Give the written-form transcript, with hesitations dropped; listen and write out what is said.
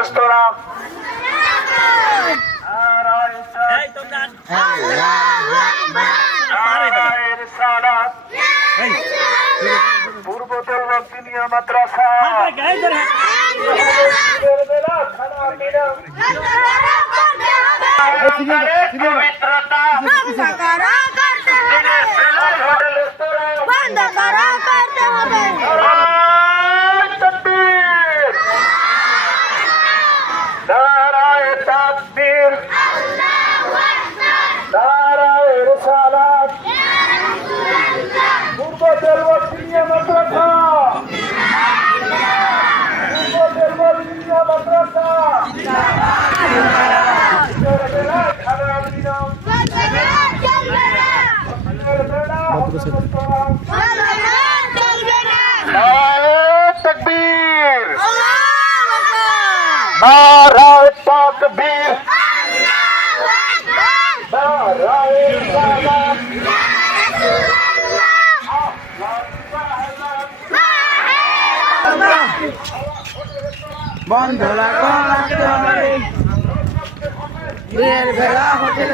রেস্তোরাঁ পূর্বতল বক্তিয়া মাদ্রাসা নারায়ে তাকবীর নারায়ে রিসালাত পূর্বতল বক্তিয়া মাদ্রাসা পূর্বতল বক্তিয়া মাদ্রাসা তকবীর নারায়ে তাকবীর নারায়ে রিসালাত বন্ধ রাখতে হবে বিয়ের বেলা হোটেল